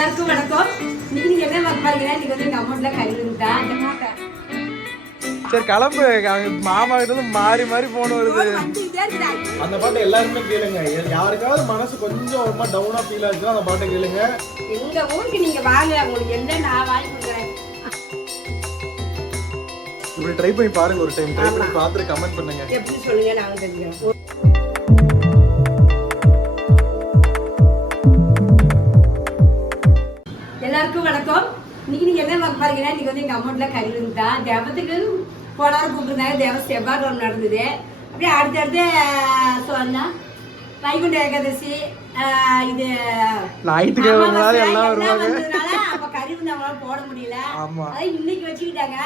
எல்லாருக்கும் வணக்கம். இன்னைக்கு நீங்க என்ன பார்க்க பாருங்க இன்னைக்கு வந்து எங்க அமௌண்ட்ல மாட்டேன் சரி கிளம்பு. மாமா கிட்ட மாறி மாறி போன் வருது. அந்த பாட்டை எல்லாருமே கேளுங்க. யாருக்காவது மனசு கொஞ்சம் ரொம்ப டவுனா ஃபீல் ஆச்சுன்னா அந்த பாட்டை கேளுங்க. எங்க ஊருக்கு நீங்க வாங்க. உங்களுக்கு என்ன நான் வாங்கி கொடுக்குறேன்? இப்படி ட்ரை பண்ணி பாருங்க ஒரு டைம் ட்ரை பண்ணி பார்த்துட்டு கமெண்ட் பண்ணுங்க. எப்படி சொல்லுங்க நாங்க தெரிஞ்சுக்கிறோம். வணக்கம். இன்னைக்கு நீங்க என்ன பார்க்க பாருங்கன்னா இன்னைக்கு வந்து எங்க அமௌண்ட்ல இருந்தா தேவத்துக்கு போன வாரம் கூப்பிட்டுருந்தாங்க தேவ செவ்வாய் கிழமை நடந்தது. அப்படியே அடுத்தடுத்து சொன்னா வைகுண்ட ஏகாதசி இது ஞாயிற்றுக்கிழமை எல்லாம் வருவாங்க. அப்ப கறி வந்து அவங்களால போட முடியல. அதான் இன்னைக்கு வச்சுக்கிட்டாங்க.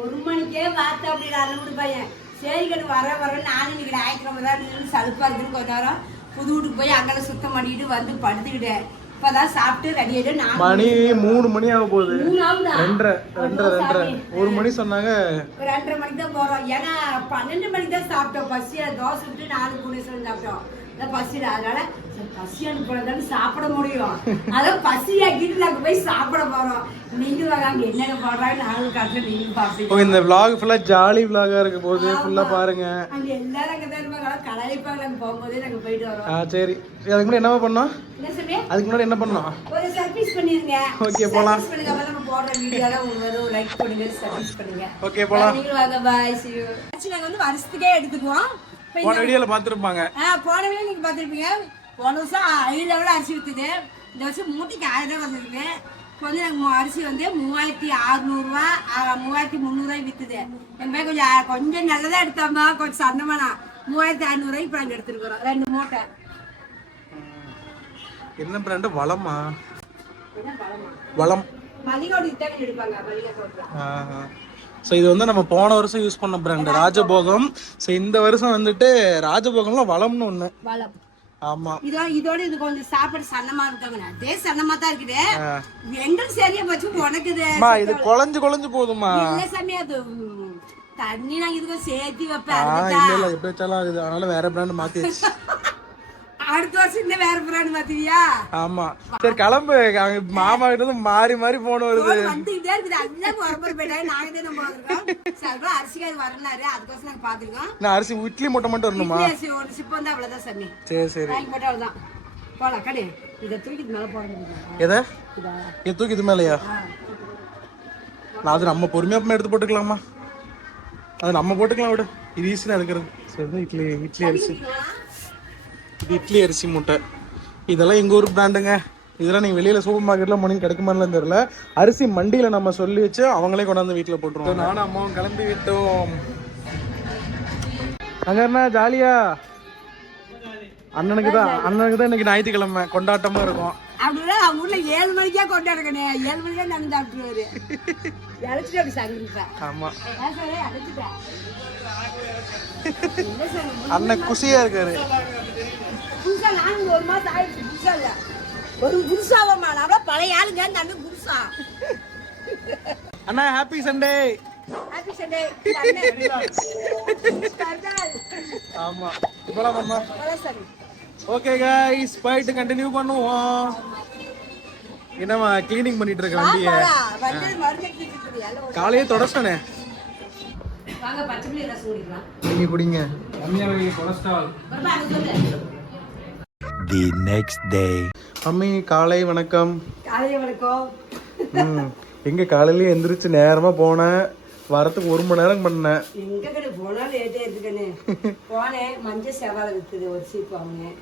ஒரு மணிக்கே பார்த்து அப்படி அறுபது பையன் சரி கட்டு வர வர நானும் இன்னைக்கு ஞாயிற்றுக்கிழமை தான் சலுப்பா இருக்குன்னு கொஞ்ச நேரம் புது வீட்டுக்கு போய் அங்கெல்லாம் சுத்தம் பண்ணிட்டு வந்து படுத்துக்கிட்டேன். இப்பதான் சாப்பிட்டு ரெடி ஆயிட்டு நான் மணி மூணு மணி ஆக போகுது? ரெண்டரை ரெண்டரை ரெண்டரை. ஒரு மணி சொன்னாங்க. ரெண்டரை மணிக்கு தான் போறோம். ஏன்னா பன்னெண்டு மணிக்கு தான் சாப்பிட்டோம். பசியா தோசை விட்டு நாலு குடிசல் சாப்பிட்டோம். அதான் பசியில அதனால சரி, பசி அனுப்புறதான்னு சாப்பிட முடியும். அதான் பசியாக்கிட்டு நாங்க போய் சாப்பிட போறோம். நீங்க வாங்க அங்க என்னென்ன போடுறாங்க நாங்களும் காட்டுல நீங்க பாப்பீங்க ஓ இந்த ஜாலி vlog-ஆ இருக்க போது ஃபுல்லா பாருங்க. அங்க எல்லாரும் அங்க தான் இருப்பாங்க. கலாய்ப்பாங்க நாங்க போகும்போதே நாங்க போயிட்டு வரோம். ஆ சரி. அதுக்கு முன்னாடி என்னவா பண்ணோம்? என்ன சொல்லி அதுக்கு முன்னாடி என்ன பண்ணோம்? ஒரு சர்வீஸ் பண்ணிருங்க. போலாம். Surprise பண்ணுங்க. அப்பதான் நம்ம போடுற வீடியோல உங்களுக்கு லைக் பண்ணுங்க சர்வீஸ் பண்ணுங்க. ஓகே போலாம். நீங்களும் வாங்க பாய் see you. நாங்க வந்து வருஷத்துக்கே எடுத்துக்குவோம். போன வீடியோல பார்த்துருப்பாங்க. போன வீடியோ நீங்க பார்த்திருப்பீங்க. போன வருஷம் ஐ லெவலில் அரிசி வித்துது. இந்த வருஷம் மூட்டைக்கு ஆயிரம் ரூபாய் வந்திருக்கு. இப்போ வந்து எனக்கு அரிசி வந்து மூவாயிரத்தி அறுநூறுவா மூவாயிரத்தி முந்நூறுவாய் வித்துது. என் பையன் கொஞ்சம் கொஞ்சம் நல்லதா எடுத்தோம்மா. கொஞ்சம் சன்னமானா மூவாயிரத்தி அறுநூறுவாய்க்கு இப்போ நாங்கள் எடுத்துருக்குறோம். ரெண்டு மூட்டை. என்ன பிராண்டு வளமா? வளம். இத்தாங்க எடுப்பாங்க மல்லிகை ஸோ இது வந்து நம்ம போன வருஷம் யூஸ் பண்ண பிராண்ட் ராஜபோகம். ஸோ இந்த வருஷம் வந்துட்டு ராஜபோகம்ல வளம்னு ஒன்று வளம். ஆமா. இதோ இதோட இது கொஞ்சம் சாப்பாடு சன்னமா இருக்காங்க அதே சன்னமா தான் இருக்குது. எங்களுக்கு சரியா போச்சு? உனக்கு இது குழஞ்சு குழஞ்சு போதுமா இல்ல சாமி அது ம், தண்ணி நான் இதுக்கு சேர்த்து வைப்பேன். இல்ல இல்ல எப்படி வச்சாலும் ஆகுது. அதனால வேற பிராண்ட் மாத்தியாச்சு. அடுத்த வருஷம் இன்னும் வேற பிராண்ட் மாத்துவியா ஆமா. சரி கிளம்பு. மாமா கிட்ட இருந்து மாறி மாறி போன் வருது. வந்துகிட்டே இருக்குது. அதுதான் குழம்பு போயிட்டாங்க நாங்க தான் நம்ம சார் அரிசிக்கார் வரலாரு அதுக்கோசம் நாங்க பாத்துருக்கோம் நான் அரிசி இட்லி மூட்டை மட்டும் வரணுமா? ஒரு சிப்பம் வந்து அவ்வளவுதான் சாமி. சரி சரி. வாங்கி போட்டா அவ்வளவுதான். போலாம் கடை இதை தூக்கிட்டு மேல போட முடியும் எதை? இதா. தூக்கி இது மேலையா? நான் அது நம்ம பொறுமையா எடுத்து போட்டுக்கலாமா? அது நம்ம போட்டுக்கலாம் விட. இது ஈஸியாக எடுக்கிறது. சரி இட்லி இட்லி அரிசி. இது இட்லி அரிசி மூட்டை. இதெல்லாம் எங்கள் ஊர் பிராண்டுங்க இதெல்லாம் நீங்கள் வெளியில் சூப்பர் மார்க்கெட்டில் மணிக்கு கிடைக்குமான்னு தெரியல. அரிசி மண்டியில் நம்ம சொல்லி வச்சு அவங்களே கொண்டாந்து வீட்டில் போட்டுருவோம் நானும் அம்மாவும் கிளம்பி விட்டோம். அங்கே என்ன ஜாலியா? அண்ணனுக்கு தான் அண்ணனுக்கு தான் இன்னைக்கு ஞாயிற்றுக்கிழமை. கொண்டாட்டமாக இருக்கும். அவங்க ஊர்ல ஏழு மணிக்கே கொண்டாடுங்கண்ணே ஏழு மணிக்கே நடந்து சாப்பிட்டுருவாரு. இழைச்சிட்டு அப்படி சார் அண்ணன் குஷியாக இருக்காரு. புதுசா நானும் ஒரு மாசம் ஆயிடுச்சு புதுசா இல்ல. ஒரு புதுசாவமா நான் பழைய ஆளுங்க அந்த புதுசா. அண்ணா ஹாப்பி சண்டே ஹாப்பி சண்டே ஆமா. இப்பலாம் அம்மா ஓகே கைஸ் போயிட்டு கண்டினியூ பண்ணுவோம். என்னம்மா க்ளீனிங் பண்ணிட்டு இருக்க வண்டிய? காலையே தொடச்சனே வாங்க பச்சை புள்ளி ரசம் குடிக்கலாம் நீங்க குடிங்க. கொலஸ்ட்ரால் பரப்பா அங்க the next day. மம்மி காலை வணக்கம். காலையில வணக்கம். ம் எங்க காலையில எந்திரிச்சு நேரமா போனேன் வரத்துக்கு ஒரு மணி நேரம் பண்ணேன் எங்க கடை போனா லேட்டே எடுத்துக்கண்ணே போனேன் மஞ்சள் செவாலை வித்துது ஒரு சீப்பு வாங்கினேன்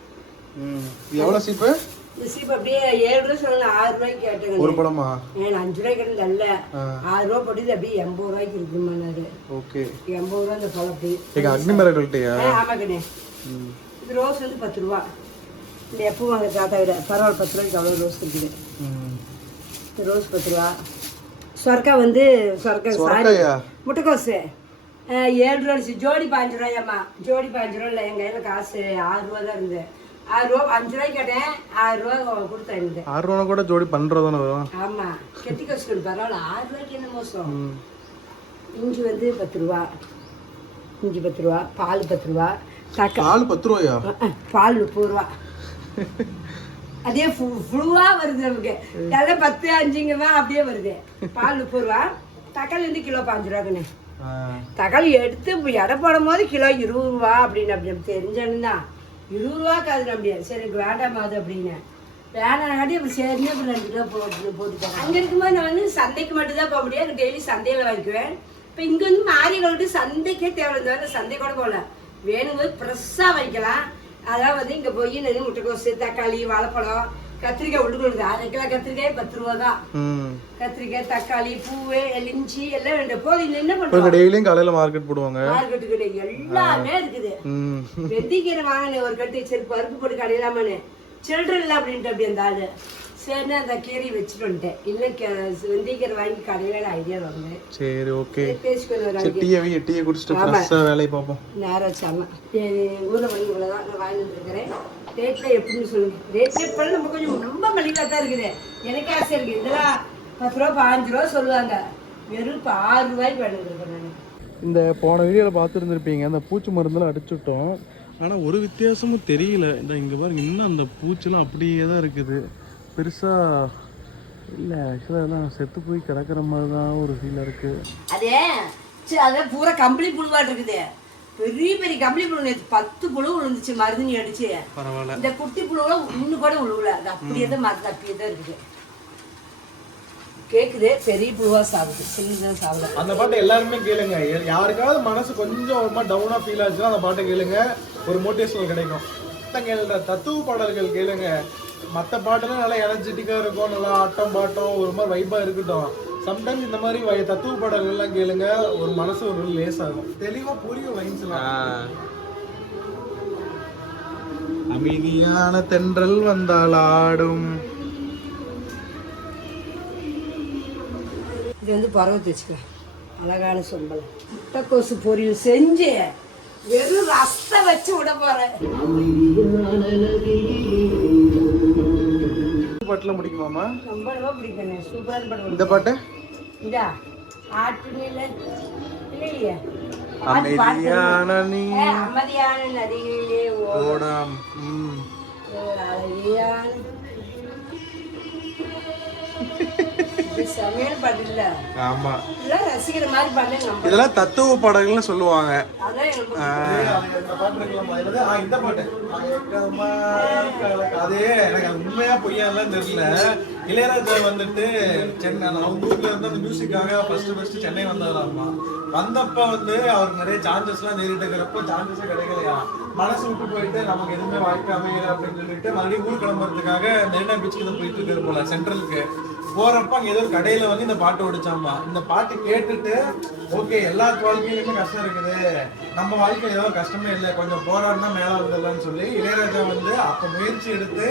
ம் இது எவ்வளோ சீப்பு? இந்த சீப்பு அப்படியே ஏழு ரூபா சொல்லணும் ஆறு ரூபாய்க்கு கேட்டேங்க ஒரு பழமா? ஏன் அஞ்சு ரூபாய்க்கு கிடந்தல்ல ஆ. ஆறு ரூபா போட்டு அப்படியே எண்பது ரூபாய்க்கு இருக்குமானாரு ஓகே. எண்பது ரூபா இந்த பழம் அப்படி. எங்க அக்னி மரங்கள்கிட்டயா ஆ, ஆமா கண்ணே ம். இது ரோஸ் வந்து பத்து ரூபா. இந்த எப்போ வாங்க தாத்தா விட? பரவாயில்ல பத்து ரூபாய்க்கு அவ்வளோ ரோஸ் இருக்குது ரோஸ் பத்து ரூபா. சொர்க்கா வந்து சொர்க்கா சாரி. முட்டைக்கோசு. ஏழு ரூபா ஜோடி பாஞ்சு ரூபாயாம்மா. ஜோடி பாஞ்சு ரூபா இல்லை எங்கள் கையில் காசு. ஆறு ரூபா தான் இருந்தது. ஆறு ரூபா அஞ்சு ரூபாய்க்கு கேட்டேன். ஆறு ரூபா கொடுத்தேன் எனக்கு ஆறு ரூபா கூட ஜோடி பண்றதானே வரும்? ஆமாம் கெட்டி கோசு பரவாயில்ல. ஆறு ரூபாய்க்கு என்ன மோசம்? இஞ்சி வந்து பத்து ரூபா. இஞ்சி பத்து ரூபா. பால் பத்து ரூபா. தக்காளி பால் பத்து ரூபாயா? பால் முப்பது ரூபா. அதே ஃபுல்லுவா வருது நமக்கு. எல்லாம் பத்து அஞ்சுங்க அப்படியே வருது. பால் முப்பது ரூபா. தக்காளி வந்து கிலோ பாஞ்சு ரூபாக்குண்ணே தக்காளி எடுத்து எடை போடும் போது கிலோ இருபது ரூபா அப்படின்னு அப்படி தெரிஞ்சோன்னு தான் இருபது ரூபாக்கு அது முடியாது சரி எனக்கு வேண்டாம் அது அப்படின்னு. வேணாங்காட்டி அப்படி சரின்னு அப்புறம் ரெண்டு கிலோ போட்டு போட்டுட்டேன் அங்கே இருக்கும்போது நான் வந்து சந்தைக்கு மட்டும் தான் போக முடியாது. எனக்கு டெய்லி சந்தையில் வாங்கிக்குவேன். இப்போ இங்கே வந்து மாறி கொண்டு சந்தைக்கே தேவை இந்த சந்தை கூட போகல. வேணும்போது ஃப்ரெஷ்ஷாக வாங்கிக்கலாம். அதான் வந்து இங்கே போய் நிறைய முட்டைக்கோசு தக்காளி வாழைப்பழம் கத்திரிக்காய் உள்ளுக்குள்ள அரை கிலோ கத்திரிக்காய் பத்து ரூபா தான். கத்திரிக்காய் தக்காளி பூவு இஞ்சி எல்லாம் ரெண்டு இன்னும் என்ன பண்ணுவோம்? டெய்லியும் காலையில மார்க்கெட் போடுவாங்க. மார்க்கெட்டுக்கு எல்லாமே இருக்குது. வெந்திக்கீரை வாங்கினேன் ஒரு கட்டு சரி பருப்பு போட்டு கடையிலாமனு சில்லற இல்லை அப்படின்ட்டு அப்படி அந்த ஆளு. சரின்னு அந்த கீரையை வச்சுட்டு வந்துட்டேன் இல்லை வெந்திக்கீரை வாங்கி கடையில ஐடியா வாங்கினேன். சரி ஓகே. சரி டீயை வை டீயை குடிச்சிட்டு ஃப்ரெஷ்ஷாக வேலையை பார்ப்போம் நேரம் வச்சாம ஊரில் வாங்கி இவ்வளோதான் நான் வாங்கி வந்துருக்கிறேன் ரேட்டில் எப்படின்னு சொல்லுங்க. ரேட் ரேட் பண்ண நம்ம கொஞ்சம் ரொம்ப மலிவாக தான் இருக்குது. எனக்கே ஆசை இருக்குது இதெல்லாம் பத்து ரூபா பாஞ்சு ரூபா சொல்லுவாங்க. வெறும் இப்போ ஆறு ரூபாய்க்கு வேணுங்கிறேன் நான். இந்த போன வீடியோவில் பார்த்துருந்துருப்பீங்க. அந்த பூச்சி மருந்தெல்லாம் அடிச்சுட்டோம். ஆனால் ஒரு வித்தியாசமும் தெரியல. இந்த இங்கே பாருங்க இன்னும் அந்த பூச்சிலாம் அப்படியே தான் இருக்குது. பெருசாக இல்லை ஆக்சுவலாக எல்லாம் செத்து போய் கிடக்கிற மாதிரி தான் ஒரு ஃபீலாக இருக்குது அதே சரி அதான் பூரா கம்பளி புழுவாட்டு இருக்குது. பெரிய பெரிய கம்பளி புழு நேற்று பத்து புழு விழுந்துச்சு மருந்துனி அடிச்சு. பரவாயில்ல. இந்த குட்டி புழுவுல ஒண்ணு கூட விழுவல. அது அப்படியே தான் மருந்து அப்படியே தான் இருக்குது. கேக்குது பெரிய புழுவா சாப்பிடுது சின்னதான் சாப்பிட அந்த பாட்டை எல்லாருமே கேளுங்க. யாருக்காவது மனசு கொஞ்சம் ஒரு மாதிரி டவுனாக ஃபீல் ஆச்சுன்னா அந்த பாட்டை கேளுங்க. ஒரு மோட்டிவேஷனல் கிடைக்கும். கேளுங்க தத்துவ பாடல்கள் கேளுங்க. மற்ற பாட்டெல்லாம் நல்லா எனர்ஜெட்டிக்காக இருக்கும். நல்லா ஆட்டம் பாட்டம் ஒரு மாதிரி வைப்பாக இருக்கட்டும். சம்டைம்ஸ் இந்த மாதிரி வய- தத்துவ பாடல்கள்லாம் கேளுங்க ஒரு மனசு ஒரு லேஸ் ஆகும். தெளிவாக புரியும் லைன்ஸ்லாம் அமைதியான தென்றல் வந்தால் ஆடும். இது வந்து பருவத்தை வச்சுக்கலாம். அழகான சொம்பலம் முட்டைக்கோசு பொரியல் செஞ்சு வெறும் ரசத்தை வச்சு விட போறேன். பாட்டுலாம் முடிக்குமாமா ரொம்ப ரொம்ப பிடிக்கும் சூப்பரான படம் இந்த பாட்டு? இதா ஆட்டு நீல இல்லையே? அமைதியான நீ. அமைதியான நதிகளிலே ஓடாம். ம். ஓர் அழகியான இல்ல ஆமா. இதெல்லாம் ரசிக்கிற மாதிரி பண்ணுங்க நம்ம. இதெல்லாம் தத்துவ பாடல்கள்னு சொல்லுவாங்க. அதான் இந்த பாட்டு அது எனக்கு அது உண்மையா பொய்யாலாம் தெரியல. இளையராஜா வந்துட்டு சென்னை அவங்க ஊர்ல இருந்து அந்த மியூசிக்காக ஃபர்ஸ்ட் ஃபர்ஸ்ட் சென்னை வந்தாராமா வந்தப்ப வந்து அவருக்கு நிறைய சான்சஸ் எல்லாம் நேரிட்டு இருக்கிறப்ப சான்சஸே கிடைக்கலையா? மனசு விட்டு போயிட்டு நமக்கு எதுவுமே வாய்ப்பு அமையல அப்படின்னு சொல்லிட்டு மறுபடியும் ஊர் கிளம்புறதுக்காக மெரினா பீச்சுக்கு தான் போயிட்டு இருக்காரு போல சென்ட்ரலுக்கு போறப்ப அங்க ஏதோ கடையில வந்து இந்த பாட்டு ஓடிச்சாமா. இந்த பாட்டு கேட்டுட்டு ஓகே எல்லா வாழ்க்கையிலுமே கஷ்டம் இருக்குது. நம்ம வாழ்க்கையில ஏதோ கஷ்டமே இல்லை. கொஞ்சம் போராடினா மேல வந்துடலாம்னு சொல்லி இளையராஜா வந்து அப்ப முயற்சி எடுத்து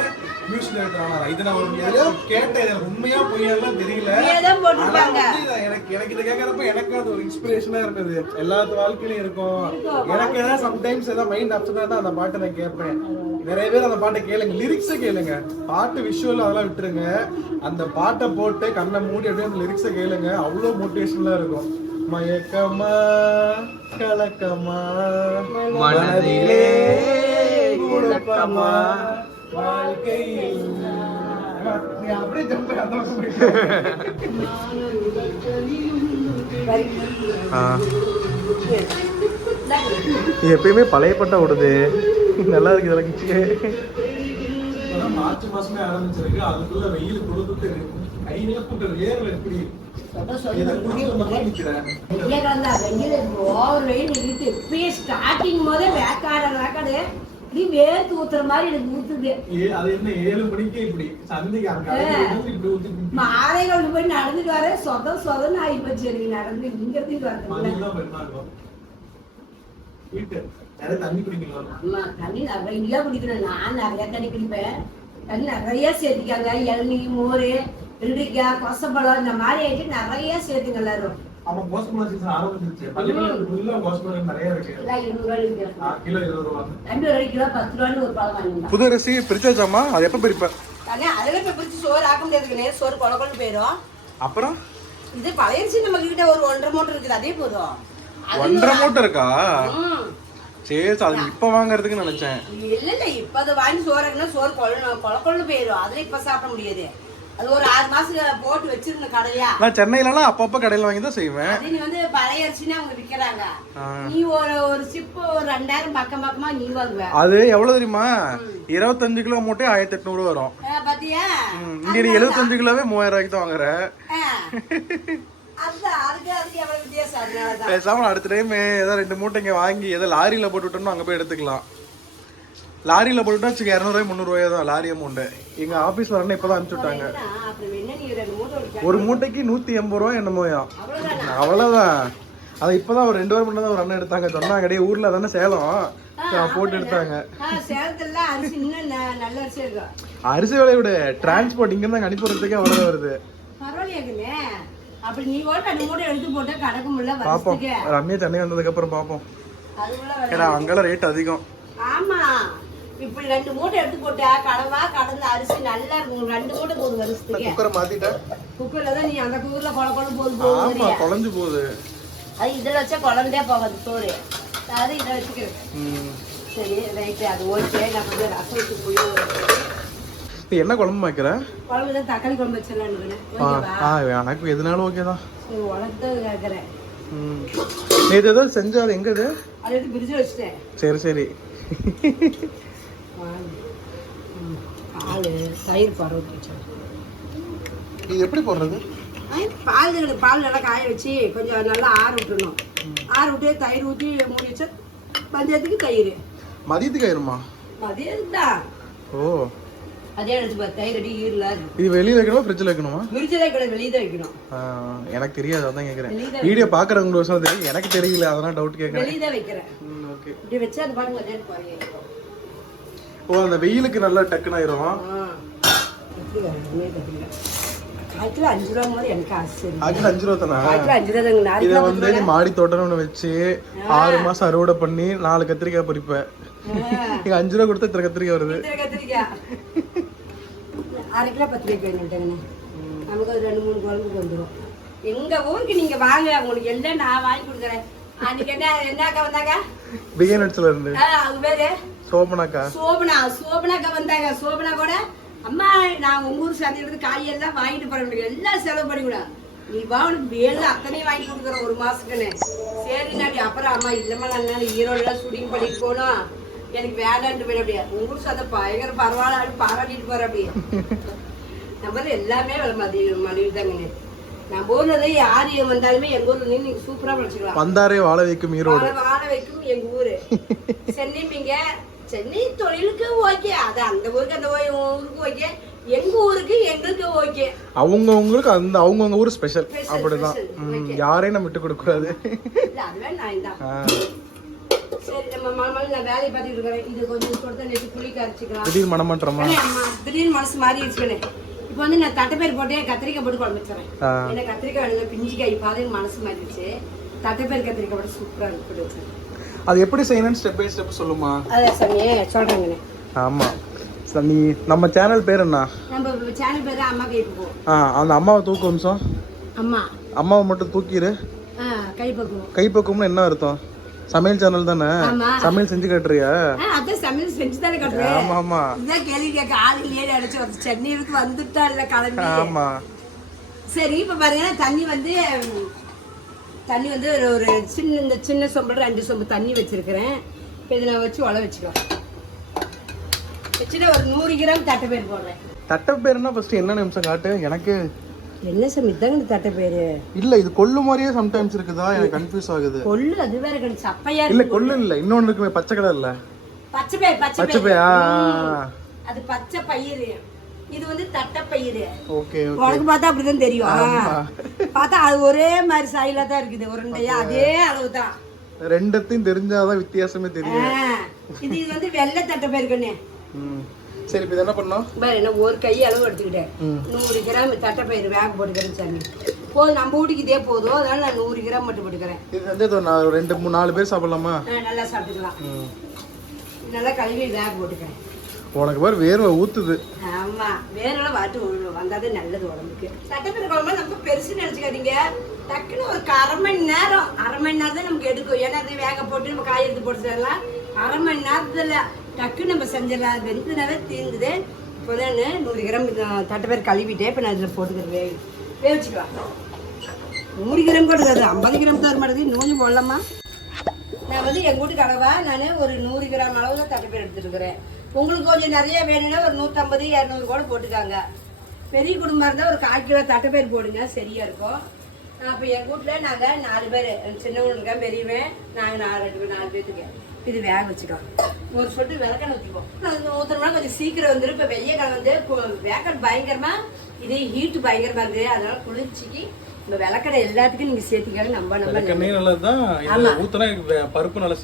மியூசிக் எடுத்துறாங்க இது நான் ஒரு எதையோ கேட்டேன். உண்மையா பொய்யெல்லாம் தெரியல. எனக்கு எனக்கு இதை கேட்கறப்ப எனக்கு அது ஒரு இன்ஸ்பிரேஷனா இருந்தது. எல்லாத்து வாழ்க்கையிலும் இருக்கும். எனக்கு ஏதாவது சம்டைம்ஸ் ஏதாவது மைண்ட் அப்செட்டா அந்த பாட்டை நான் கேட்பேன். நிறைய பேர் அந்த பாட்டை கேளுங்க. லிரிக்ஸை கேளுங்க. பாட்டு விஷுவல் அதெல்லாம் விட்டுருங்க. அந்த பாட்டை போட்டு கண்ணை மூடி அப்படியே அந்த லிரிக்ஸை கேளுங்க. அவ்வளோ மோட்டிவேஷனலா இருக்கும். மயக்கமா கலக்கமா மனதிலே குழப்பமா வாழ்க்கையில் அப்படியே ஜம்ப் அந்த. எப்பயுமே பழைய பட்டா ஓடுது. நல்லா இருக்கு இதெல்லாம் மார்ச் மாசமே ஆரம்பிச்சிருக்கு. அதுக்குள்ள வெயில் கொடுத்துட்டு போட்டு வேர்வை எப்படி? ஸ்டார்டிங் போதே வேக்காடு வேக்காடு. இப்படி வேர்த்து ஊத்துற மாதிரி எனக்கு ஊத்துது. அது என்ன ஏழு மணிக்கு இப்படி சந்தைக்கு அங்க கடைக்கு ஊத்தி இப்படி ஊத்தி மாலை கொண்டு போய் நடந்துட்டு வர. சொத சொதன்னு ஆகி போச்சு எனக்கு. நடந்து இங்க இருந்து நிறைய தண்ணி குடிக்கலாம் தண்ணி நிறைய குடிக்கிறேன் நான் நிறைய தண்ணி குடிப்பேன். தண்ணி நிறைய சேர்த்துக்காங்க. இளநீ மோர் வெள்ளரிக்காய் கொசப்பழம் இந்த மாதிரி ஆயிட்டு நிறைய சேர்த்துங்க எல்லாரும். சீசன் ஆரம்பிச்சிருச்சு. நிறைய இருக்கு. கிலோ இருபது ரூபா. ரெண்டு ஒரு கிலோ பத்து ரூபான்னு ஒரு பழம் புது அரிசி பிரிச்சாச்சாமா அது எப்ப பிரிப்ப? தானே அதில் இப்போ பிடிச்சி சோறு ஆக்க சோறு கொல கொண்டு போயிடும் அப்புறம்? இது பழையரிசி நம்ம கிட்ட ஒரு ஒன்றரை மூட்டை இருக்குது அதே போதும். அது ஒன்றரை மூட்டை இருக்கா. சரி அது இப்ப வாங்குறதுக்கு நினைச்சேன். இல்ல இல்ல இப்ப அதை வாங்கி சோறுனா சோறு கொள்ள கொல கொள்ள போயிடும் அதுல இப்ப சாப்பிட முடியாது. அது ஒரு ஆறு மாசம் போட்டு வச்சிருந்த கடையா. நான் சென்னையிலலாம் அப்பப்ப கடையில வாங்கி தான் செய்வேன். அது நீ வந்து பழைய அரிசினா அவங்க விக்கிறாங்க. நீ ஒரு ஒரு சிப்பு ஒரு ரெண்டாயிரம் பக்கம் பக்கமா நீ வாங்குவ. அது எவ்வளவு தெரியுமா? இருபத்தஞ்சு கிலோ மூட்டை ஆயிரத்தி எட்நூறு வரும். பாத்தியா? இங்க நீ எழுபத்தஞ்சு கிலோவே மூவாயிரம் ரூபாய்க்கு தான் வாங்குற. பேசாம அடுத்த டைம் ஏதோ ரெண்டு மூட்டை இங்க வாங்கி ஏதோ லாரியில போட்டு விட்டோம்னா அங்க போய் எடுத்துக்கலாம். லாரியில போட்டுட்டா வச்சுக்க இரநூறுவாய் முந்நூறுவாய் தான் லாரி அமௌண்ட் எங்க ஆபீஸ்ல வரணும் இப்பதான் அனுப்பிச்சு விட்டாங்க என்ன, அப்புறம் என்ன நீ ரெண்டு மூட்டை ஒரு மூட்டைக்கு நூத்தி எண்பது ரூபாய் என்னமோயா அவ்வளவுதான். அது இப்பதான் ஒரு ரெண்டு வாரம் முன்னாடி தான் ஒரு அண்ணன் எடுத்தாங்க. சொன்னாங்க டேய் ஊர்ல தானே சேலம்? போட்டு எடுத்தாங்க. அரிசி விலைய விட. டிரான்ஸ்போர்ட் இங்க இருந்து அனுப்பி விடுறதுக்கே அவ்வளவு வருது. பாப்போம். ரம்யா சென்னை வந்ததுக்கு அப்புறம் பாப்போம் வேலை. ஏன்னா அங்கெல்லாம் ரேட் அதிகம். ஆமா. இப்படி ரெண்டு மூட்டை எடுத்து போட்டா கடவா கடந்த அரிசி நல்லா இருக்கும். ரெண்டு மூட்டை போகுது வருஷத்துக்கு குக்கரை மாத்திட்டேன் குக்கர்ல தான் நீ அந்த குக்கர்ல கொல கொல போது போகுது ஆமா குழஞ்சு போகுது. அது இதுல வச்சா குழந்தே போகாது சோறு. அது இதை வச்சுக்கிறேன். சரி ரைட்டு. அது ஓகே. நான் கொஞ்சம் புளி இப்ப என்ன குழம்பு வைக்கிற? குழம்பு தான் தக்காளி குழம்பு வச்சிடலான்னு எனக்கு எதுனாலும் ஓகே தான். சரி உனக்கு தான் கேட்குறேன். நேத்து ஏதோ செஞ்சா அது எங்க இது அதை எடுத்து பிரிட்ஜில் வச்சுட்டேன். சரி சரி. பால் தயிர் பரவ இது எப்படி போடுறது? பால் பால் நல்லா காய வச்சு கொஞ்சம் நல்லா ஆற விட்டுணும் ஆற விட்டு தயிர் ஊற்றி மூடி வச்சா பஞ்சாயத்துக்கு தயிர். மதியத்துக்கு ஆயிருமா அதே தான் ஓ. அதே எடுத்து தயிர் அடி ஈரல இது வெளியில வைக்கணுமா ஃப்ரிட்ஜில் வைக்கணுமா? பிரிட்ஜில் கிடையாது வெளியே தான் வைக்கணும். எனக்கு தெரியாது அதான் கேட்குறேன் வெளியே வீடியோ பார்க்குறவங்க வருஷம் தெரியும். எனக்கு தெரியல அதெல்லாம் டவுட் கேட்குறேன் வெளியே தான் வைக்கிறேன். ஓகே இப்படி வச்சு அதே பாருங்க. ஓ அந்த வெயிலுக்கு நல்லா டக்குன்னு ஆயிரும் ஆ. எப்படி வருதுன்னே தெரியல காய்க்கில் அஞ்சு ரூபா மாதிரி எனக்கு ஆசை சரி அது அஞ்சு ரூபா தானே? காய்க்கில் அஞ்சு ரூபா தாங்க. நாலு இதை வந்து நீ மாடி தோட்டம்னு ஒன்று வச்சு ஆறு மாசம் அறுவடை பண்ணி நாலு கத்திரிக்காய் பொறிப்ப இங்க அஞ்சு ரூபா கொடுத்தா இத்தனை கத்திரிக்காய் வருது. இத்தனை கத்திரிக்காய். அரை கிலோ பத்து ரூபாய்க்கு வேணுட்டேங்கண்ணே நமக்கு ஒரு ரெண்டு மூணு குழம்புக்கு வந்துடும் எங்க ஊருக்கு நீங்க வாங்க. உங்களுக்கு எல்லாம் நான் வாங்கி கொடுக்குறேன். அன்னைக்கு என்ன என்ன அக்கா வந்தாங்க? பிகினட்ஸ்ல இருந்து. அவங்க பேரு? சோபனாக்கா? சோபனா சோபனா அக்கா வந்தாங்க. சோபனா கூட அம்மா நான் உங்க ஊர் சந்தையிலிருந்து காயெல்லாம் வாங்கிட்டு போறேன் எல்லாம் செலவு பண்ணி கூட. நீ வா உனக்கு வேணும் அத்தனையும் வாங்கி கொடுக்குறேன் ஒரு மாசத்துக்குன்னு. சரி நாடி அப்புறம் அம்மா இல்லம்மா நான் ஈரோடுலாம் ஷூட்டிங் பண்ணிட்டு போனோம் எனக்கு வேண்டான்ட்டு போயிட அப்படியே. உங்க ஊர் சந்தை பயங்கர பரவாயில்ல பாராட்டிட்டு போற அப்படியே. நம்ம எல்லாமே விலை மதி மலிவு தாங்கண்ணே நம்ம ஊர்ல யார் வந்தாலுமே எங்க ஊர்ல நீங்க சூப்பரா படிச்சுக்கலாம். வந்தாரே வாழ வைக்கும் ஈரோடு. வாழ வைக்கும் எங்க ஊரு. சென்னை சென்னை தொழிலுக்கு ஓகே. அது அந்த ஊருக்கு அந்த ஊருக்கு ஓகே. எங்க ஊருக்கு எங்களுக்கு ஓகே. அவங்க உங்களுக்கு அந்த அவங்கவுங்க ஊர் ஸ்பெஷல் அப்படிதான். யாரையும் நம்ம விட்டு கொடுக்க கூடாது சரி நம்ம நான் வேலையை பார்த்துட்டு இருக்கிறேன். இது கொஞ்சம் கொடுத்தா நேற்று புளி கரைச்சிக்கலாம் திடீர் மனசு மாறிடுச்சுக்கண்ணே இப்போ வந்து நான் தட்டைப்பயிர் போட்டு கத்திரிக்காய் போட்டு குழம்பு வச்சுறேன் ஏன்னா கத்திரிக்காய் பிஞ்சிக்காய் அது மனசு மாறிடுச்சு. தட்டைப்பயிர் கத்திரிக்காய் போட்டு சூப்பராக இருக்கு. அது எப்படி செய்யணும்னு ஸ்டெப் பை ஸ்டெப் சொல்லுமா? அதான் சாமியே சொல்கிறேங்கண்ணே ஆமா. சரி, நீ நம்ம சேனல் பேர் என்ன? நம்ம சேனல் பேர் அம்மா கைப்பு போ ஆ அந்த அம்மாவை தூக்கு வம்சம் அம்மா. அம்மாவை மட்டும் தூக்கிடு கைப்பக்குவோம் கைப்பக்கும்னு என்ன அர்த்தம்? சமையல் சேனல் தானே. சமையல் செஞ்சு காட்டுறியா? அதான் சமையல் செஞ்சு தானே கட்டுறேன். ஆமா ஆமா. இதான் கேள்வி கேட்க ஆள் இல்லையே சென்னையிலுக்கு வந்துட்டா இல்லை கிளம்பி. ஆமா. சரி இப்போ பாருங்கன்னா தண்ணி வந்து தண்ணி வந்து ஒரு சின்ன இந்த சின்ன சொம்பில் ரெண்டு சொம்பு தண்ணி வச்சிருக்கிறேன். இப்போ இதில் வச்சு உழ வச்சுக்கலாம். வச்சுட்டு ஒரு நூறு கிராம் தட்டைப்பயிர் போடுறேன். தட்டை பேருன்னா ஃபர்ஸ்ட் என்ன நிமிஷம் காட்டு? எனக்கு என்ன சாமி இதாங்க இந்த தட்டைப்பயிர் இல்ல இது கொள்ளு மாதிரியே சம்டைம்ஸ் இருக்குதா? எனக்கு கன்ஃபியூஸ் ஆகுது. கொள்ளு அது வேற கிடையாது சப்பையா இல்ல கொள்ளு இல்ல இன்னொன்னு இருக்குமே பச்சை கலர்ல. பச்சை பயிர் பச்சை பயிர் பையா அது பச்சை பயிர் இது வந்து தட்டைப்பயிர் ஓகே உனக்கு பார்த்தா அப்படிதான் தெரியும். பார்த்தா அது ஒரே மாதிரி சாயில தான் இருக்குது. உருண்டையா அதே அளவு தான் ரெண்டத்தையும் தெரிஞ்சாதான் வித்தியாசமே தெரியும். இது இது வந்து வெள்ளை தட்டைப்பயிர் கண்ணே. ம். சரி இப்போ என்ன பண்ணோம் பாரு என்ன ஒரு கை அளவு எடுத்துக்கிட்டேன். நூறு கிராம் தட்டைப்பயிர் வேக போட்டுக்கிறேன் சாமி. போதும் நம்ம வீட்டுக்கு இதே போதும். அதனால நான் நூறு கிராம் மட்டும் போட்டுக்கிறேன். இது வந்து நான் ரெண்டு மூணு நாலு பேர் சாப்பிடலாமா? நல்லா சாப்பிட்டுக்கலாம். நல்லா கழுவி வேக போட்டுக்கிறேன். உனக்கு பேர் வேர்வை ஊத்துது. ஆமா வேர்வை வாட்டு விழுணும் நல்லது உடம்புக்கு. சட்டத்தில் குழம்பு நமக்கு பெருசு நினைச்சுக்காதீங்க. டக்குன்னு ஒரு அரை மணி நேரம் அரை மணி நேரம் தான் நமக்கு எடுக்கும். ஏன்னா அது வேக போட்டு நம்ம காய் எடுத்து போட்டு செய்யலாம் அரை மணி நேரத்துல டக்குன்னு நம்ம செஞ்சிடலாம். அது வெந்தனாவே தீர்ந்துது இப்போ தான் நூறு கிராம் தட்டை பேர் கழுவிட்டே இப்போ நான் இதில் போட்டுக்கிறேன். வே வேவிச்சுக்கலாம் நூறு கிராம் கூட அது. ஐம்பது கிராம் தர மாட்டேங்குது நூறு போடலாமா? நான் வந்து எங்கள் வீட்டுக்கு அளவா நான் ஒரு நூறு கிராம் அளவில் தட்டைப்பேர் எடுத்துருக்கிறேன் உங்களுக்கு கொஞ்சம் நிறைய வேணும்னா ஒரு நூற்றம்பது இரநூறு கூட போட்டுக்காங்க. பெரிய குடும்பம் இருந்தால் ஒரு கால் கிலோ தட்டைப்பேர் போடுங்க சரியா இருக்கும். அப்போ எங்கள் வீட்டில் நாங்கள் நாலு பேர் சின்னவன் இருக்கேன் பெரியவன் நாங்கள் நாலு ரெண்டு பேர் நாலு பேர்த்துக்கு இது வேக வச்சுக்கோம் ஒரு சொட்டு விளக்கெண்ணெய் ஊற்றிப்போம் ஊற்றுனோம்னா கொஞ்சம் சீக்கிரம் வந்துடும் இப்போ வெய்ய காலம் வந்து வேக்காடு பயங்கரமாக இது ஹீட்டு பயங்கரமாக இருக்குது. அதனால குளிர்ச்சிக்கு இந்த விளக்கடை எல்லாத்துக்கும் நீங்கள் சேர்த்திக்காங்க. நம்ம நம்ம வே- பருப்பு நல்லா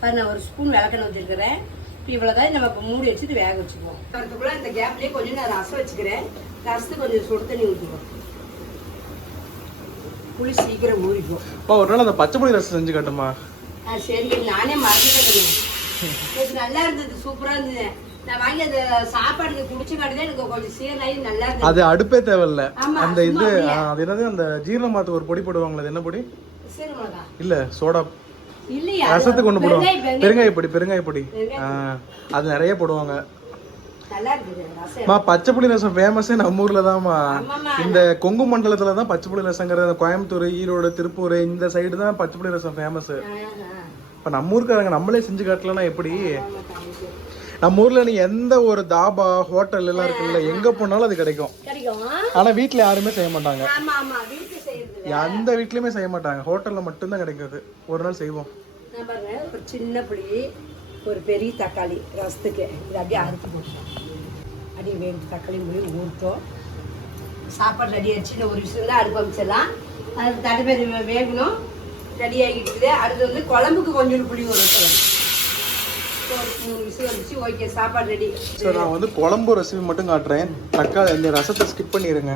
பாரு நான் ஒரு ஸ்பூன் விளக்கெண்ணெய் வச்சிருக்கிறேன் இப்போ இவ்வளோதான் நம்ம இப்போ மூடி வச்சுட்டு வேக வச்சுக்குவோம். அதுக்குள்ள இந்த கேப்லேயே கொஞ்சம் நான் ரசம் வச்சுக்கிறேன். ரசத்துக்கு கொஞ்சம் சுடு தண்ணி ஊற்றிக்குவோம் புளி சீக்கிரம் ஊறிக்கும். அப்பா ஒரு நாள் அந்த பச்சை புளி ரசம் செஞ்சு காட்டுமா? ஆ சரி நானே மறந்துட்டேன். இது நல்லா இருந்தது சூப்பராக இருந்தது. நான் வாங்கி அந்த சாப்பாடுக்கு குடிச்சு காட்டுதான் எனக்கு கொஞ்சம் சீராகி நல்லா இருந்தது. அது அடுப்பே தேவையில்ல. அந்த இது அது என்னது அந்த ஜீரணமாத்து ஒரு பொடி போடுவாங்களே அது என்ன பொடி? இல்ல சோடா ரசத்துக்கு ஒண்ணு போடுவாங்க. பெருங்காய பொடி பெருங்காய பொடி. அது நிறைய போடுவாங்க. மா பச்சை புளி ரசம் ஃபேமஸே நம்ம ஊர்ல தான்மா இந்த கொங்கு மண்டலத்துல தான் பச்சை புளி ரசங்கிறது. கோயம்புத்தூர் ஈரோடு திருப்பூர் இந்த சைடு தான் பச்சை புளி ரசம் ஃபேமஸ். இப்ப நம்ம ஊருக்காரங்க நம்மளே செஞ்சு காட்டலன்னா எப்படி. நம்ம ஊர்ல நீ எந்த ஒரு தாபா ஹோட்டல் எல்லாம் இருக்குல்ல எங்க போனாலும் அது கிடைக்கும். ஆனா வீட்ல யாருமே செய்ய மாட்டாங்க. எந்த வீட்லயுமே செய்ய மாட்டாங்க. ஹோட்டல்ல மட்டும்தான் கிடைக்குது ஒரு நாள் செய்வோம். ஒரு சின்ன புளி ஒரு பெரிய தக்காளி ரசத்துக்கு இது அப்படியே அறுத்து போட்டோம் அப்படியே வேணும் தக்காளி புளி ஊற்றோம் சாப்பாடு ரெடி ஆயிடுச்சு. இன்னும் ஒரு விஷயம் அடுப்பு அமைச்சிடலாம். அது தடை பேர் வேகணும். ரெடி ஆகிட்டு அடுத்து வந்து குழம்புக்கு கொஞ்சம் புளி ஒரு வைக்கலாம் ஒரு மூணு விசில் வந்துச்சு ஓகே சாப்பாடு ரெடி ஸோ நான் வந்து குழம்பு ரெசிபி மட்டும் காட்டுறேன். தக்காளி இந்த ரசத்தை ஸ்கிப் பண்ணிடுங்க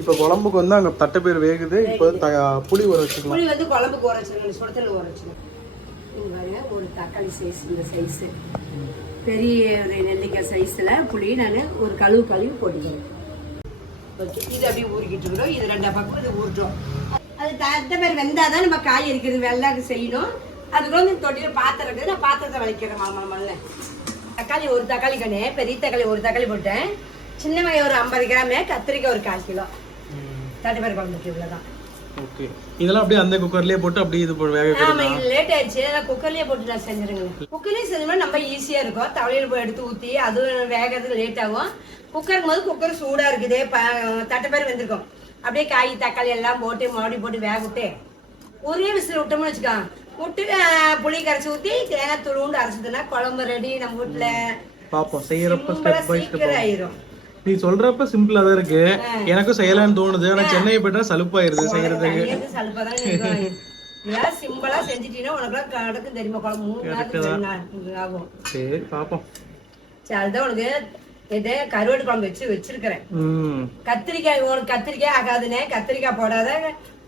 இப்போ குழம்புக்கு வந்து அங்கே தட்டைப்பேர் வேகுது. இப்போ த புளி ஊற வச்சுக்கலாம். புளி வந்து குழம்புக்கு ஊற வச்சிருக்கணும் சுடத்தில் ஊற பாருங்க ஒரு தக்காளி சைஸ் இந்த சைஸு பெரிய நெல்லிக்காய் சைஸில் புளி நான் ஒரு கழுவு கழுவி போட்டுக்கிறேன். இது அப்படியே ஊறிக்கிட்டு இருக்கிறோம் இது ரெண்டா பக்கம் இது ஊறிட்டோம். அது தட்ட பேர் வெந்தால் தான் நம்ம காய் இருக்கிறது வெள்ளாக்கு செய்யணும். அதுக்கு வந்து தொட்டியில் பாத்திரம் இருக்குது. நான் பாத்திரத்தை வலிக்கிறேன் மாமா மல்ல தக்காளி ஒரு தக்காளி கண்ணு பெரிய தக்காளி ஒரு தக்காளி போட்டேன். சின்ன வெங்காயம் ஒரு ஐம்பது கிராமு கத்திரிக்காய் ஒரு கால் கிலோ. தட்டுப்பேர் குழம்புக்கு இவ்வளோதான் ஓகே. இதெல்லாம் அப்படியே அந்த குக்கர்லயே போட்டு அப்படியே இது போட்டு வேக வைக்கிறது ஆமா இது லேட் ஆயிடுச்சு. நான் குக்கர்லயே போட்டு நான் செஞ்சிருங்க. குக்கர்லயே செஞ்சோம்னா நம்ம ஈஸியா இருக்கும். தவளையில போய் எடுத்து ஊத்தி அது வேகிறதுக்கு லேட் ஆகும். குக்கருக்கு போது குக்கர் சூடா இருக்குது தட்டை பேர் வெந்திருக்கும். அப்படியே காய் தக்காளி எல்லாம் போட்டு மறுபடி போட்டு வேக விட்டு ஒரே விசில் விட்டோம்னு வச்சுக்கோ அஹ், புளி கரைச்சி ஊத்தி தேங்காய் துருண்டு அரைச்சதுன்னா குழம்பு ரெடி நம்ம வீட்டுல பாப்போம். செய்யறப்ப ஸ்டெப் பை ஸ்டெப் ஆயிரும். நீ சொல்றப்ப சிம்பிளா தான் இருக்கு. எனக்கும் செய்யலாம்னு தோணுது. ஆனா சென்னை போயிட்டா சலுப்பாயிருது செய்யறதுக்கு. சிம்பிளா செஞ்சுட்டீங்கன்னா உனக்குலாம் கிடக்கும் தெரியுமா? குழம்பு மூணு ஆகும். சரி பாப்போம். சரி அதுதான் உனக்கு இது கருவாடு குழம்பு வச்சு வச்சிருக்கிறேன். கத்திரிக்காய் உனக்கு கத்திரிக்காய் ஆகாதுனே. கத்திரிக்காய் போடாத.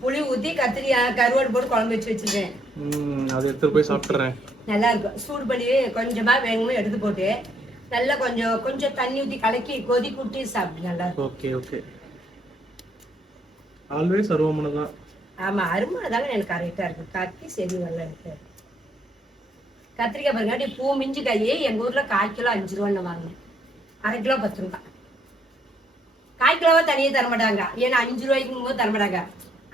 புளி ஊத்தி கத்திரிக்காய் கருவாடு போட்டு குழம்பு வச்சு வச்சிருக்கேன். அதை எடுத்துட்டு போய் சாப்பிட்டுறேன். நல்லா இருக்கும். சூடு பண்ணி கொஞ்சமா வேணும்னு எடுத்து போட்டு நல்லா கொஞ்சம் கொஞ்சம் தண்ணி ஊத்தி கலக்கி கொதி குட்டி சாப்பிட்டு நல்லா இருக்கும். Okay okay. ஆல்வேஸ் அருவமனை தான். ஆமா அருமை தாங்க எனக்கு கரெக்டா இருக்கு கத்தி செடி நல்லா இருக்கு. கத்திரிக்காய் பாருங்க பூ மிஞ்சி காய் எங்க ஊர்ல கால் கிலோ அஞ்சு ரூபான்னு வாங்கினேன். அரை கிலோ பத்து ரூபாய். கால் கிலோவா தனியா தர மாட்டாங்க ஏன்னா அஞ்சு ரூபாய்க்கும் போது தர மாட்டாங்க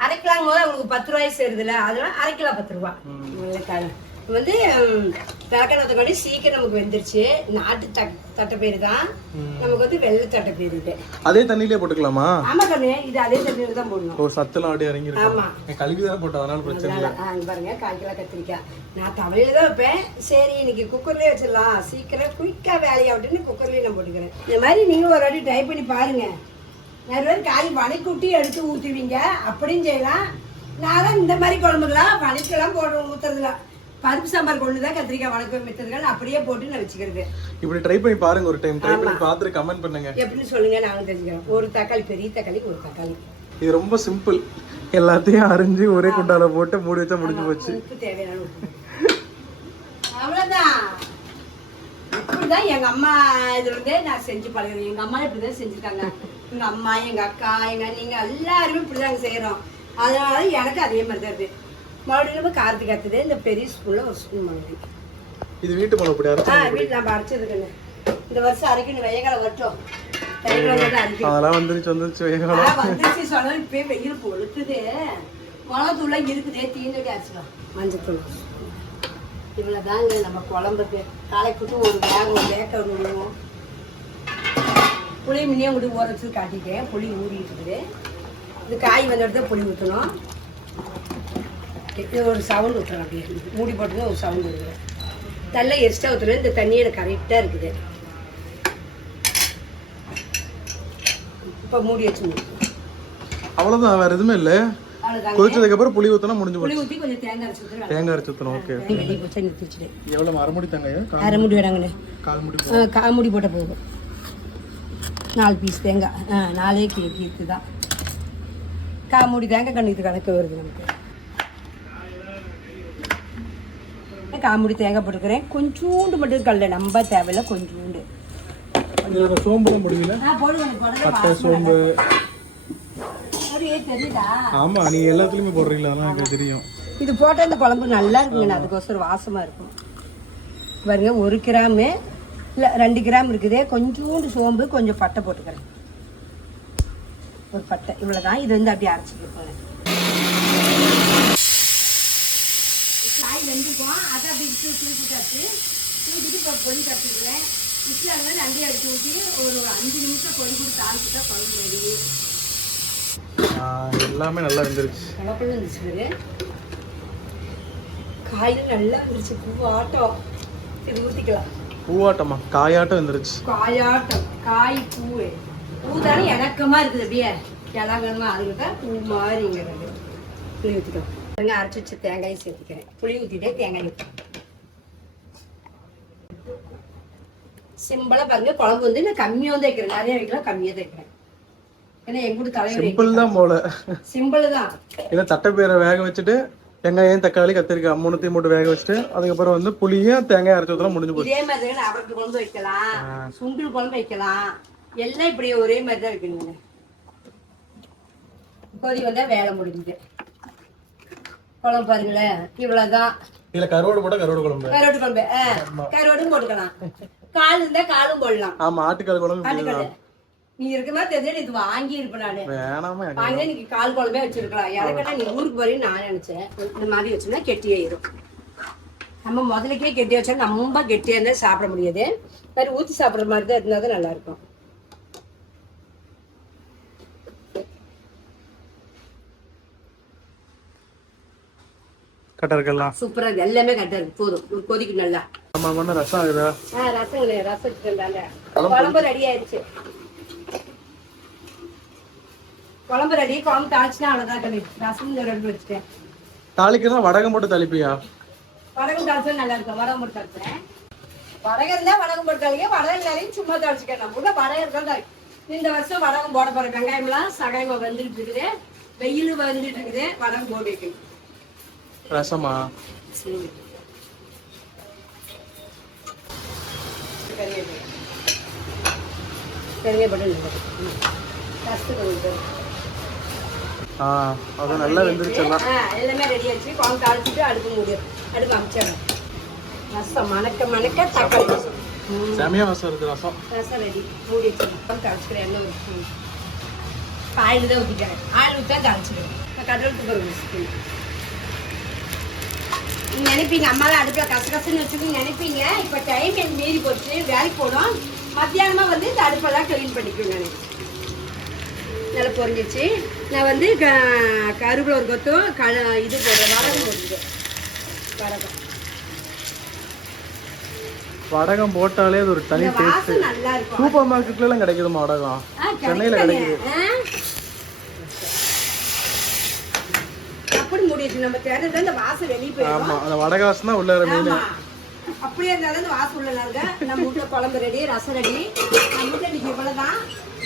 அரை கிலோங்கும் போது அவங்களுக்கு பத்து ரூபாய் சேருதுல அதனால அரை கிலோ பத்து ரூபா. இது வந்து விளக்கணத்துக்காண்டி சீக்கிரம் நமக்கு வெந்துருச்சு. நாட்டு தட் தட்டைப்பயிறு தான். நமக்கு வந்து வெள்ளை தட்டைப்பயிறு இது. அதே தண்ணியிலே போட்டுக்கலாமா? ஆமா கண்ணு இது அதே தட்டைப்பயிறு தான் போடணும். ஓ சத்துலாம் அப்படியே இறங்கிருக்கு ஆமா. கழுவி தான் போட்டோம் அதனால பிரச்சனை இல்லை. பாருங்க கால் கிலோ கத்திரிக்காய். நான் தவளையில தான் வைப்பேன். சரி இன்னைக்கு குக்கர்லயே வச்சிடலாம். சீக்கிரம் குயிக்கா வேலையாகட்டுன்னு குக்கர்லயே நான் போட்டுக்கிறேன். இந்த மாதிரி நீங்க ஒரு வாட்டி ட்ரை பண்ணி பாருங்க. நிறைய பேர் காய் வணக்குட்டி எடுத்து ஊற்றுவீங்க அப்படியும் செய்யலாம். நான் இந்த மாதிரி குழம்புலாம் வணக்கெல்லாம் போட ஊத்துறதுல. பருப்பு சாம்பார் கொண்டு தான் கத்திரிக்காய் வணக்கம் மித்ததுகள் அப்படியே போட்டு நான் வச்சுக்கிறது. இப்படி ட்ரை பண்ணி பாருங்க ஒரு டைம் ட்ரை பண்ணி பார்த்துட்டு கமெண்ட் பண்ணுங்க. எப்படின்னு சொல்லுங்க நானும் தெரிஞ்சுக்கிறேன். ஒரு தக்காளி பெரிய தக்காளி ஒரு தக்காளி. இது ரொம்ப சிம்பிள் எல்லாத்தையும் அரிஞ்சு ஒரே குண்டால போட்டு மூடி வச்சா முடிஞ்சு போச்சு. உப்பு தேவையான உப்பு. அவ்வளோதான் உப்பு தான் எங்க அம்மா இதுல இருந்தே நான் செஞ்சு பழகிறேன் எங்க அம்மா இப்படிதான் செஞ்சிருக்காங்க. எங்க அம்மா எங்க அக்கா எங்க நீங்க எல்லாருமே இப்படிதாங்க செய்யறோம் அதனால எனக்கு அதே மாதிரி தான் இருக்கு. மறுபடியும் நம்ம காரத்துக்கு அடுத்தது இந்த பெரிய ஸ்பூன்ல ஒரு ஸ்பூன் மறுபடியும். இது வீட்டு பொடி ஆ வீட்டில் நம்ம அரைச்சதுக்குன்னு இந்த வருஷம் அரைக்கணும் வெய்யகாலம் வரட்டும். அதெல்லாம் வந்துருச்சு வந்துருச்சு வேகம் ஆ, வந்துருச்சு சொன்னா இப்பயே வெயில் கொளுத்துது. மிளகுத்தூள்லாம் இருக்குதே தீந்துட்டு அரைச்சிடும் மஞ்சத்தூள். இவ்வளோதாங்க நம்ம குழம்புக்கு. காலைக்குட்டு ஒரு வேக ஒரு வேக்க விடுவோம் புளி முன்னே விட்டு ஊற வச்சு காட்டிட்டேன். புளி ஊறிட்டு இருக்குது இது காய் வந்த இடத்துல புளி ஊற்றணும் இது ஒரு சவுண்ட் ஊற்றணும் அப்படியே. மூடி போட்டுங்க ஒரு சவுண்ட் வருது நல்லா எக்ஸ்ட்ரா ஊற்றுறது இந்த தண்ணியில் கரெக்டாக இருக்குது. இப்போ மூடி வச்சு முடியும் அவ்வளவுதான். வேற எதுவுமே இல்ல. கொதிச்சதுக்கு அப்புறம் புளி ஊத்தினா முடிஞ்சு புளி ஊற்றி கொஞ்சம் தேங்காய் தேங்காய் அரைச்சு ஊத்தணும். ஓகே. வெடி போச்சு நிறுத்திச்சுட்டு எவ்வளவு? அரை முடி தேங்காய்? அரை முடி வேடாங்கண்ணே கால் முடி கால் முடி போட்ட போதும். நாலு பீஸ் தேங்காய். ஆ நாலே கீ கீத்து தான் கால் முடி தேங்காய் கண்ணுக்கு கணக்கு வருது நமக்கு. கால் முடி தேங்காய் போட்டுக்கிறேன். கொஞ்சூண்டு மட்டும் கல்ல நம்ப தேவையில்ல கொஞ்சூண்டு. சோம்புலாம் முடியல. சோம்பு. அப்படியே தெரியுதா? ஆமா நீங்க எல்லாத்துலயுமே போடுறீங்களா? அதெல்லாம் எனக்கு தெரியும். இது போட்டால் இந்த குழம்பு நல்லா இருக்குங்கண்ணா. அதுக்கோசரம் வாசமாக இருக்கும். பாருங்க ஒரு கிராமு இல்லை ரெண்டு கிராம் இருக்குது. கொஞ்சோண்டு சோம்பு கொஞ்சம் பட்டை போட்டுக்கிறேன். ஒரு பட்டை. இவ்வளோதான் இது வந்து அப்படியே அரைச்சிக்க போகிறேன் காய் வெந்துக்கும். அதை அப்படி இட்டு தூக்கிட்டாச்சு தூக்கிட்டு இப்போ பொடி கட்டிக்கிறேன் இட்லி அங்கே நண்டி அடிச்சு ஊற்றி ஒரு அஞ்சு நிமிஷம் பொடி கொடுத்து தாளிச்சுட்டா குழம்பு ரெடி. ஆ, எல்லாமே நல்லா வெந்துருச்சு. கலப்படம் இருந்துச்சு பாரு. காயும் நல்லா இருந்துச்சு பூ ஆட்டம். இது ஊற்றிக்கலாம் பூவாட்டமா? காயாட்டம் வெந்துருச்சு. காயாட்டம். காய் பூ பூ தானே இணக்கமா இருக்குது அப்படியே. இலங்கமா அதுக்கிட்ட பூ மாதிரிங்கிறது புளி ஊற்றிக்கலாம் பாருங்க அரைச்சி வச்ச தேங்காயும் சேர்த்துக்கிறேன். புளி ஊற்றிட்டே தேங்காய் சிம்பிளா பாருங்க குழம்பு வந்து நான் கம்மியாக தான் வைக்கிறேன். நிறைய வைக்கலாம் கம்மியாக தான் வைக்கிறேன். ஏன்னா எங்கூட தலைவர் சிம்பிள் தான் போல. சிம்பிள் தான். இதை தட்டைப்பயிரை வேக வச்சுட்டு வெங்காயம் தக்காளி கத்திரிக்காய் மூணுத்தையும் போட்டு வேக வச்சுட்டு அதுக்கப்புறம் வந்து புளியும் தேங்காய் அரைச்சி ஊத்தலாம் முடிஞ்சு போச்சு. இதே மாதிரி தான் குழம்பு வைக்கலாம். சுண்டல் குழம்பு வைக்கலாம். எல்லாம் இப்படி ஒரே மாதிரி தான் வைக்கணுங்க கொதி வந்தா வேலை முடிஞ்சுது. குழம்பு பாருங்களேன் இவ்வளவுதான். இதுல கருவாடு போட்டா கருவாடு குழம்பு. கருவாட்டு குழம்பு கருவாடும் போட்டுக்கலாம். கால் இருந்தா காலும் போடலாம். ஆமா ஆட்டுக்கால் குழம்பு நீ இருக்க மாதிரி தெரிஞ்சு இது வாங்கி இருப்பேன் நானு. வாங்கி நீங்க கால் குழம்பே வச்சிருக்கலாம். எனக்கிட்ட நீ ஊருக்கு போறீன்னு நான் நினைச்சேன். இந்த மாதிரி வச்சோம்னா கெட்டியாயிரும் நம்ம முதலுக்கே கெட்டி வச்சா ரொம்ப கெட்டியா இருந்தா சாப்பிட முடியாது. வேற ஊத்தி சாப்பிடுற மாதிரி தான் இருந்தா தான் நல்லா இருக்கும் இருக்கலாம் சூப்பரா இருக்கு. எல்லாமே கரெக்டா இருக்கு. போதும். ஒரு கொதிக்கு நல்லா. பண்ண ரசம் ஆகுதா? ஆ ரசம் ரசம் குழம்பு ரெடி ஆயிடுச்சு குழம்பு ரெடி குழம்பு தாளிச்சுனா அவ்வளவுதான் கம்மி ரசம் ரெடி வச்சுட்டேன். தாளிக்கிறதா வடகம் போட்டு தாளிப்பியா? வடகம் தாளிச்சா நல்லா இருக்கும். வடகம் போட்டு தாளிச்சேன் வடகம் இருந்தா வடகம் போட்டு தாளிக்க வடகம் நிறைய சும்மா தாளிச்சுக்க நம்ம கூட வடகம் இருந்தா தாளி. இந்த வருஷம் வடகம் போட போற வெங்காயம்லாம் சகாயம் வந்துட்டு இருக்குது வெயில் வந்துட்டு இருக்குது வடகம் போட்டு வைக்கணும். ரசமா. கறிவேப்பிலை. கறிவேப்பிலை ஆ அது நல்லா வெந்துருச்சு எல்லாம் எல்லாமே ரெடி ஆச்சு குழம்பு தாளிச்சுட்டு அடுப்பு மூடி அடுப்பு அமைச்சிடறேன் ரசம் மணக்க மணக்க தக்காளி செமையா ரசம் இருக்கு ரசம். ரசம் ரெடி மூடி வச்சிடறேன் குழம்பு தாளிச்சுக்கிறேன் எண்ணெய் ஒரு ஆயில் தான் ஊற்றிக்கிறேன் ஆயில் ஊற்றா தாளிச்சிடுவேன் கடல் துப்புரம் ஒரு ஸ்பூன் நீங்க நினைப்பீங்க அம்மாலாம் அடுப்புல கசகசன்னு வச்சுன்னு நினைப்பீங்க. இப்போ டைம் எனக்கு மீறி போச்சு வேலைக்கு போனோம். மத்தியானமா வந்து இந்த அடுப்பெல்லாம் க்ளீன் பண்ணிக்குவேன் நான் நல்லா பொரிஞ்சிச்சு. நான் வந்து க கருவேப்பிலை ஒரு கொத்தும் க இது போடுறேன். வடகம் போட்டுருக்கேன் வடகம். வடகம் போட்டாலே அது ஒரு தனி டேஸ்ட் சூப்பர் மார்க்கெட்ல எல்லாம் கிடைக்குதுமா வடகம். சென்னையில? கிடைக்குது? அப்படி முடியுது நம்ம தேடுறது இந்த வாசம் வெளியே போயிடும். ஆமா அந்த வடகாசம் தான் உள்ள மீன் அப்படியே இருந்தாலும் இந்த வாசம் உள்ள நம்ம வீட்டுல குழம்பு ரெடி ரசம் ரெடி. நம்ம வீட்டுல இன்னைக்கு இவ்வளவுதான்.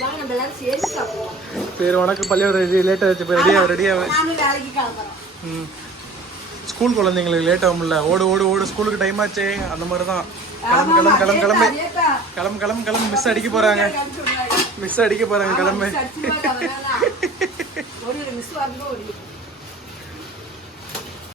வாங்க நம்ம எல்லாரும் சேர்ந்து சாப்பிடுவோம். சரி உனக்கு பள்ளியோட ரெடி லேட்டா வச்சு ரெடியா ரெடியா நானும் வேலைக்கு கிளம்புறோம். ஸ்கூல் குழந்தைங்களுக்கு லேட் ஆகும்ல. ஓடு ஓடு ஓடு. ஸ்கூலுக்கு டைம் ஆச்சே. அந்த மாதிரி தான் கிளம்பு கிளம்பு கிளம்பு. கிளம்பு. கிளம்பு கிளம்பு. கிளம்பு மிஸ் அடிக்க போறாங்க. விடுறாங்க. மிஸ் அடிக்க போறாங்க கிளம்பு. மிஸ் வரணும்.